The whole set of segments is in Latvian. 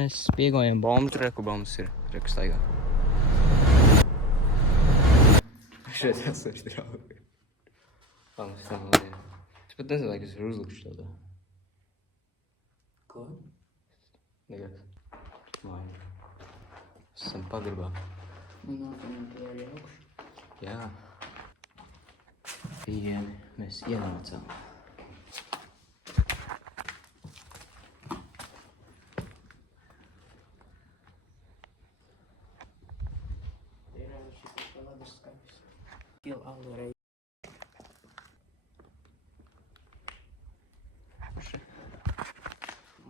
Mēs piegājām bombu, tur reku bombas ir, reku staigā. Šeit esmu draugi. Palmas tā lieta. Es pat nezinu, kas ir uzlikšu tādā. Ko? Nekas. Māja. Esam pagrabā. Un nākamā tie arī augšu. Jā. Pieejami mēs ienācām. Kill already.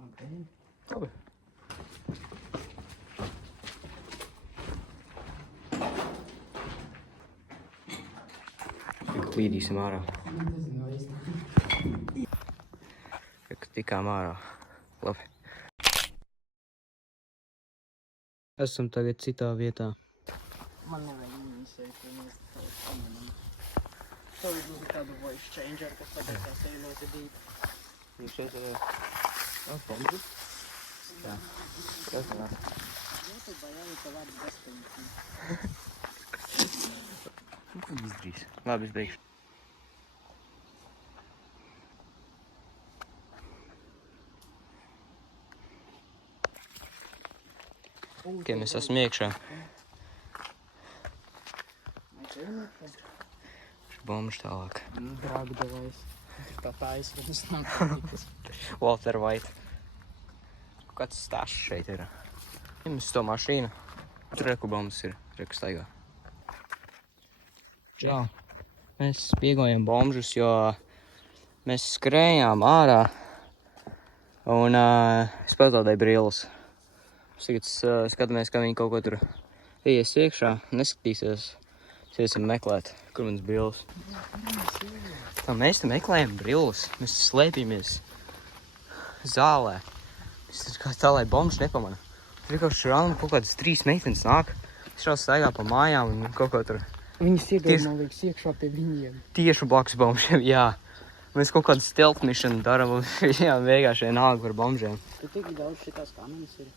Okay. Labi. Klīdīsim ārā. Tikām ārā. Labi. Esam tagad citā vietā. Man nevajag viņas ja mēs pamanām. To ir tādu voice changer, kas tagad tā sevi ļoti deep. Jūs šeit ir bombu? Jā. Kas ir? YouTube jāliek vārdu bezpēļņi. Izdrīs. Labi, es beigšu. Ok, mēs esam iekšā. Bombas tālāk. Drāgu devais. Tā taisnības nav pārīgas. Walter White. Kāds stāsts šeit ir? Mēs to mašīnu. Tur reku bombas ir, reku staigā. Čau. Mēs piegājām bombžus, jo mēs skrējām ārā un es pazaudēju brilles. Tagad skatāmies, kā viņi kaut ko tur ies iekšā, neskatīsies. Siesim meklēt, kur manas brilles. Tā mēs te meklējam brilles, mēs slēpjamies zālē. Es kā tā, lai bombas nepamana. Tur ir kaut kādas 3 meitenes nāk. Es šāds staigā pa mājām un kaut ko tur. Viņas iegāja, man liekas, iekšā pie viņiem. Tieši blakus bombžiem, jā. Mēs kaut kādu stealth mission daram un jā, vienkārši vienalga par bombžiem. Tu tik daudz šitās kameras ir.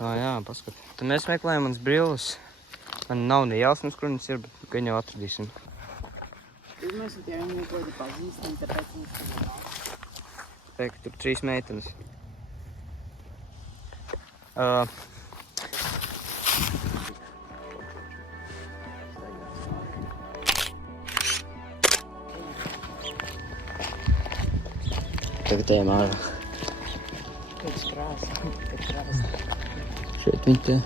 Jā, paskat. Tad mēs meklējam manas brilles. Man nav ne jausmas, kur viņas ir, bet gan jau atradīsim. Mēs tie viņi kaut kādi pazīstami, tāpēc mums tur nav. Spēk, tur 3 meitenes. Tagad ejam ārā. Pēc krāsa. Šeit viņi te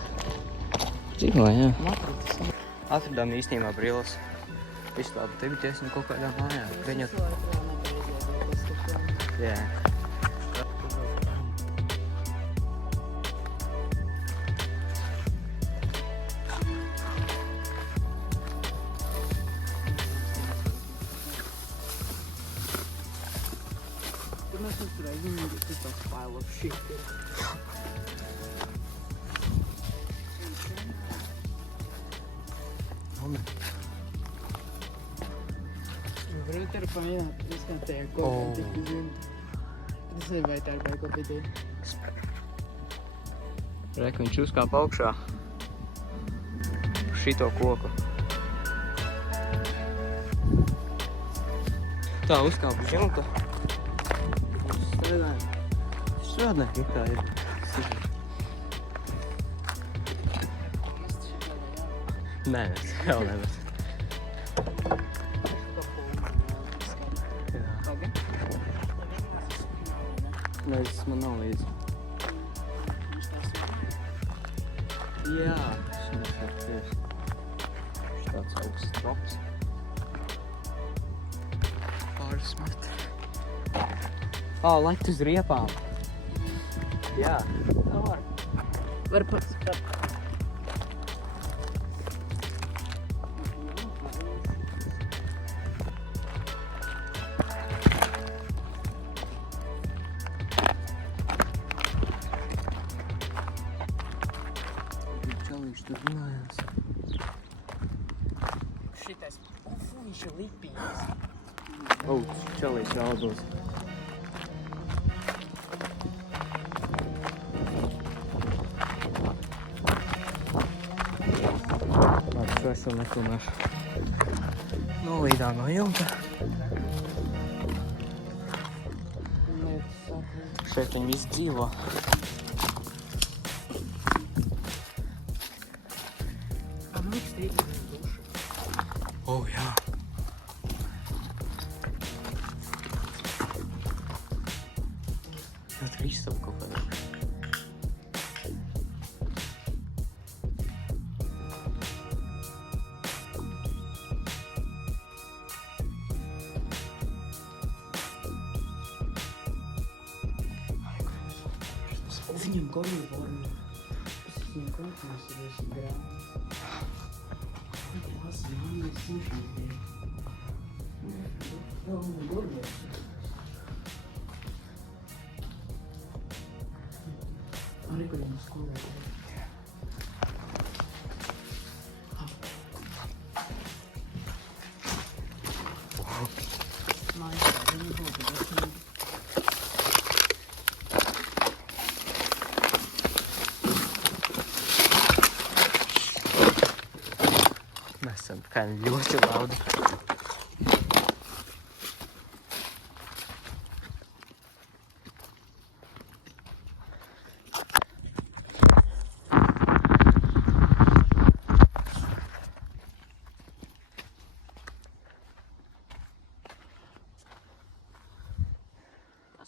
dzīvo, jā. Matricas. Atradām īstenībā brilles. Visu labi, tagad iesim kaut kādā mājā. Viņu... Jā. Tur mēs tur viņi ir tas pile of shit. Varbūt ir pamēģināt izskatīt kaut kā tik zinu. Es nezinu, vai tā ir kaut ko vidī. Reku, viņš uzkāp augšā. Šito koku. Tā uzkāp uz jumta. Strādājam, kā ir. Nē, vēl nevis. Nē, tas man nav līdzi. Jā, tas nesaties. Štāds augsts trops. Pāris metri. Lekt uz riepām. Jā. Tā var. Var pats. Čalīši tur runājās. Šitais. Viņš ir lipīgs. Čalīši raudos. veselu nekumēšu. Nolīdām no jumta. Šeit viņi visi dzīvo. O, jā. Tā tur izstāv kaut kādā. Viņam goju formu. Viņam kontinus ir esi grāma. Tas ir manis simšņi. Jā, un gordos. Arī, kur viņam skolē. Nice, viņi būtu desmīgi. Mēs esam kā ļoti laudi.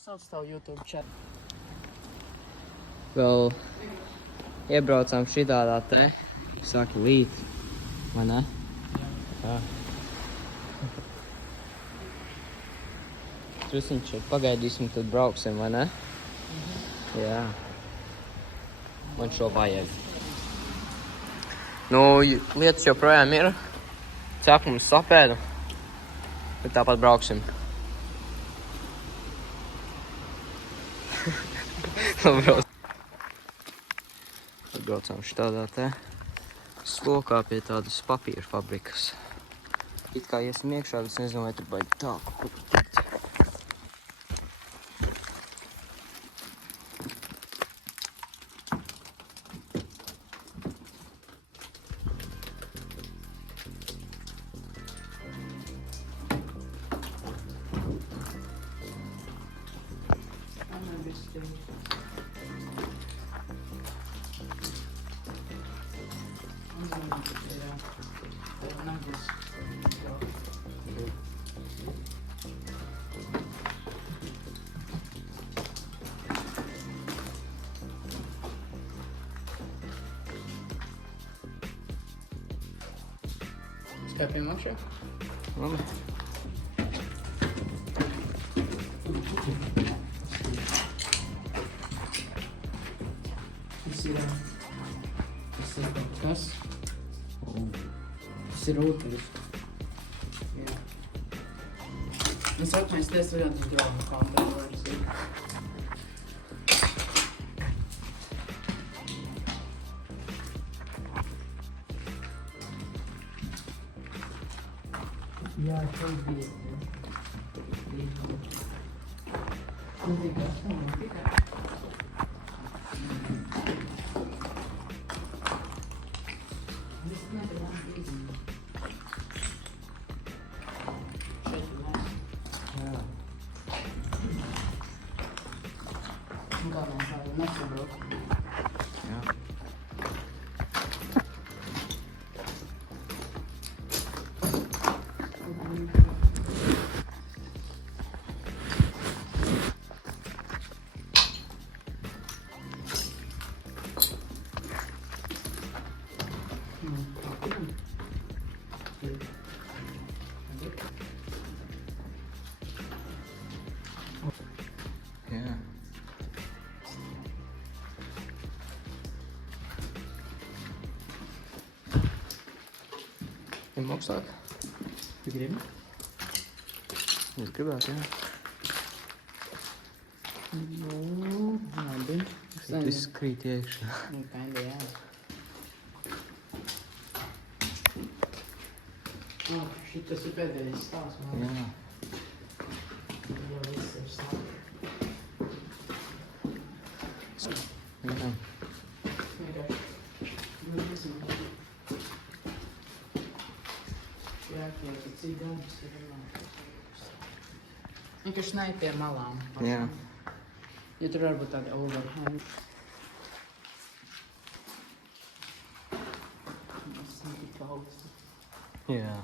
Sauc tavu YouTube chat. Vēl iebraucām šitādā te. Saka līt. Vai ne? Jā. Trusiņš šeit pagaidīsim, tad brauksim, vai ne? Jā. Man šo vajag. Nu, lietas joprojām ir. Cepums sapēdu. Bet tāpat brauksim. Braucām šitādā te slokā pie tādas papīra fabrikas. It kā iesim iekšā, bet es nezinu, vai tur baigi tālu, kur tikt. Skāpjam augšā? Labi. Tas ir kas? Tas ir rūteris. Jā. Es atmēs ties varētu uz draugu kameru versiju. Jā, šeit bija. Tu tikai esam, tikai. Jā. Viņam augstāk? Tu gribi? Es gribētu, jā. Nu, labi. Viss krīt iekšā. Nu, kinda, jā. Šitas ir pēdējais stāvs, man. Jā. Jā, viss ir stāvs. Jā. Vienkārši. Nu, nezinu. gadus ir runāts. Vienkārši nē pie malām. Jā. Ja tur varbūt tādi overhang. Tas ir tik augsts. Jā.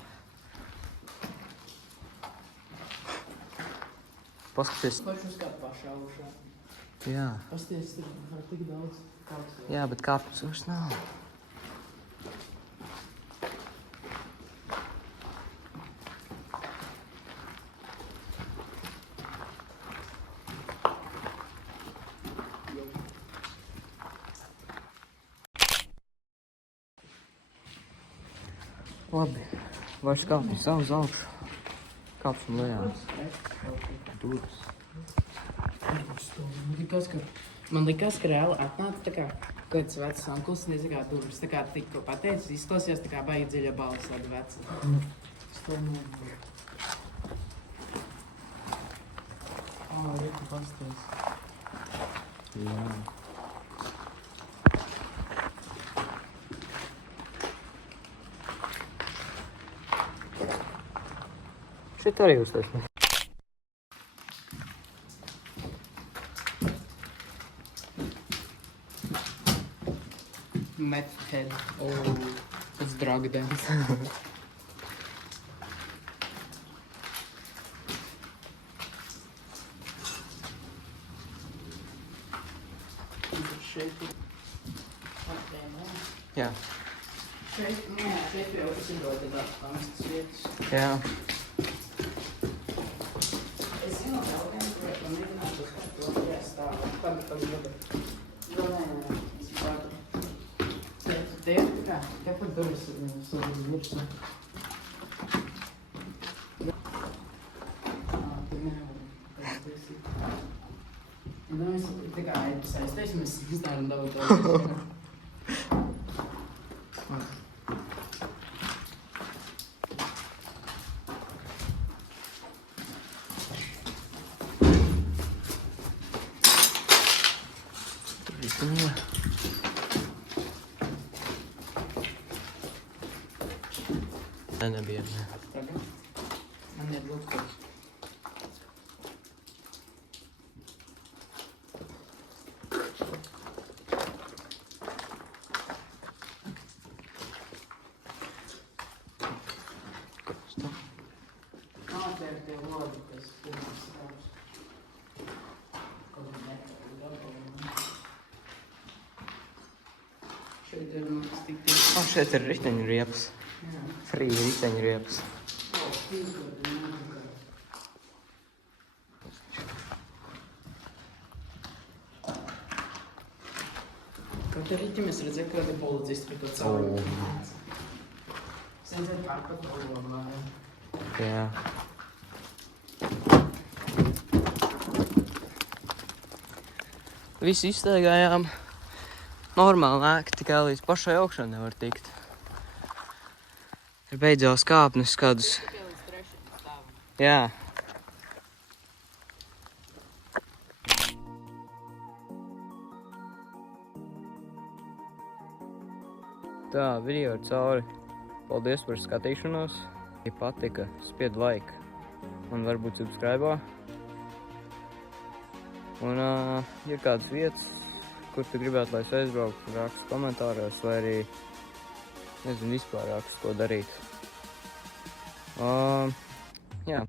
Paskaties. Paši uzkāpt pašā augšā. Jā. Pasties, tur var tik daudz kāpst. Jā, bet kāpnes vairs nav. Labi, vairs kāpnes savu uz augšu. Kāpsim lejā. Durvis. Man likās, ka reāli atnāca tā kā kāds vecs onkls, nezinu kā durvis, tā kā tikko pateicis, izklausījās tā kā baigi dziļa balss tāda veca. Es to nevaru. Rīki pasties. Jā. Šeit arī uztaisnē. Meth head. It's drug dance. Šeit ir. Jā. Šeit jau tas ir ļoti tāds pamastas vietas. Jā. Es zinu, ka vēl mēģināt uz to jāstāv. Tagad. Jo, nē, es pārdu. Te pat durvis savu virsmu. Tur nevar. Nu, mēs tā kā saistais, mēs izdarām daudz. Tur riteņā. Nebija. Tagad man ir lūkums. Te ir tie vodi, kas pirmās stāvs. Kaut kā nekādi gabali. Šeit ir mums tik tiek. Šeit ir riteņu riepas. Jā. Free riteņu riepas. Kaut arī mēs redzējām, ka kāda policisti pie to cauri. Es redzēju pārpat olomā. Jā. Visi izstaigājām. Normāli nāk, tikai līdz pašai augšā nevar tikt. Ir beidzās kāpnes kādus. Tikai līdz trešajam stāvam. Jā. Tā, video ir cauri. Paldies par skatīšanos. Ja patika, spied like un varbūt subscribe. Un, ir kādas vietas, kur tu gribētu, lai es aizbrauktu, rakstu komentāros, vai arī, nezinu, vispār rakstu, ko darīt. Jā.